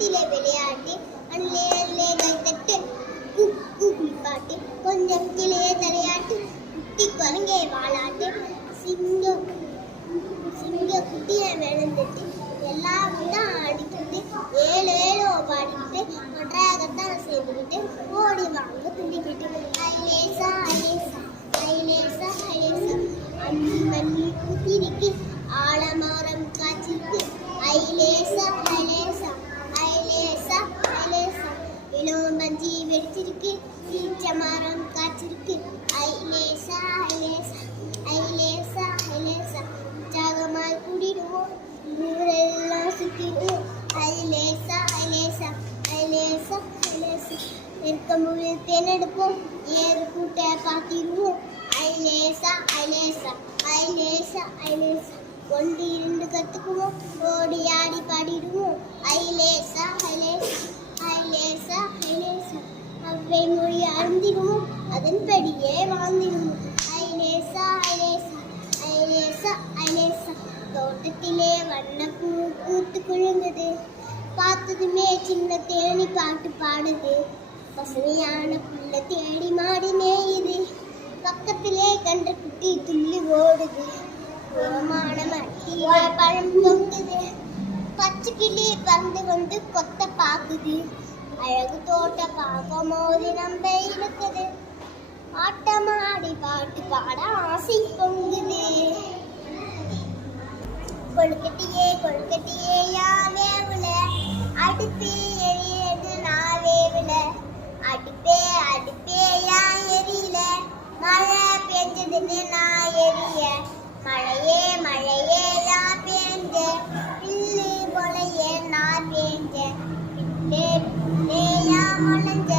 தோட்டத்திலே விளையாட்டி அண்ணே கைத்தட்டு குளிப்பாட்டி கொஞ்சம் கிளையே தலையாட்டி குட்டி குரங்கே வாழாட்டி சிங்கம் குட்டியை விழுந்துட்டு எல்லாரும் தான் ஆடிக்கிட்டு ஏழு பாடிக்கிட்டு ஒன்றாகத்தான் சேர்ந்துக்கிட்டு ஓடி வாங்க துண்டிக்கிட்டு ஐலேசா ஐலேசா ஐலேசா ஐலேசா அள்ளி மல்லி குத்திருக்கு ஆலமரம் காய்ச்சிருக்கு ஐலேசா ஐலேசா ஐலேசா ஐலேசா இளம் மஞ்சி வெடிச்சிருக்கு ஈச்ச மரம் காய்ச்சிருக்கு ஐலேசா ஐலேசா ஐலேசா ஐலேசா உற்சாகமாய் கூடிடுவோம் ஊரெல்லாம் சுத்திடுவோம் ஐலேசா ஐலேசா ஐலேசா ஐலேசா நெருக்கமுள்ள தேனெடுப்போம் ஏறு கூட்ட பார்த்திடுவோம் ஐலேசா ஐலேசா ஐலேசா ஐலேசா ஒன்று இரண்டு கற்றுக்குவோம் ஓடி ஆடி பாடிடுவோம் ஐலேசா ஐலேசா ஐலேசா ஐலேசா அவ்வை மொழி அருந்திடுவோம் அதன்படியே வாழ்ந்திடுவோம் ஐலேசா ஐலேசா ஐலேசா ஐலேசா தோட்டத்திலே வண்ணப்பூ பூத்து குழுங்குது பார்த்ததுமே சின்ன தேனி பாட்டு பாடுது பசுமையான புல்ல தேடி மாடி மேயுது பக்கத்திலே கன்ற குட்டி துள்ளி ஓடுது உரமான மட்டியில பழம் தொங்குது பச்சை கிளி பறந்து கொண்டு கொத்த பாக்குது அழகு தோட்ட பார்க்கும் போது நம்ப இருக்குது ஆட்டமாடி பாட்டு பாட ஆசை பொங்குது கொழுக்கட்டியே யான் வேவுல அடுப்பே எரியது நான் வேவுல அடுப்பே யான் எரியல மழை பெஞ்சதுன்னு நான் எரிய மழையே யான் பேஞ்ச பில்லு பொலையே நான் பேஞ்ச பிள்ளே யான் முளைஞ்ச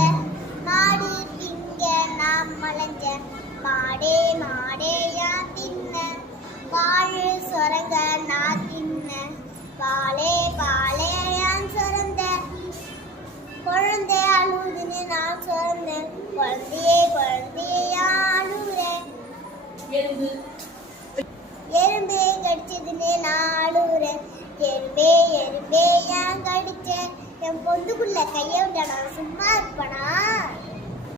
மாடு திங்க நான் முளைஞ்ச மாடே யான் தின்ன வாழு சொரங்க நான் தின்ன பாலே யான் சொரந்த குழந்தை அழுதுன்னு நான் சொன்னேன் குழந்தையே அழுகுறேன் எறும்பு கடிச்சதுன்னு நான் அழுகுறேன் எறும்பே ஏன் கடிச்சேன் என் பொண்ணுக்குள்ள கையை விட்ட நான் சும்மா இருப்பனா